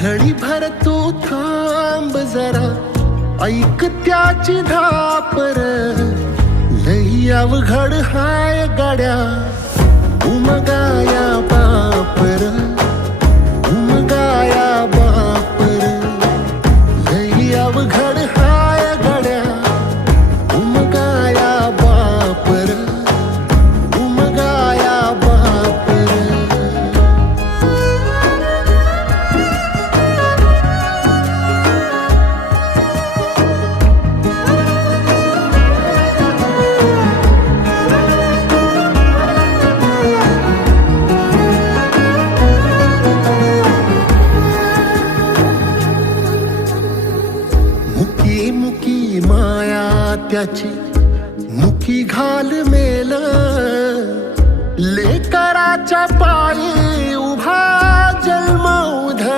घडी भर तू थांब जरा, ऐक त्याची धापर. लई अवघड हाय गाड्या, उमगाया बापर, उमगाया बापर. लई अवघड हाय गाड्या, उमगाया बापर, उमगाया बापर. मुकी मुकी माया त्याची, मुकी घाल मेल. लेकराच्या पायी उभा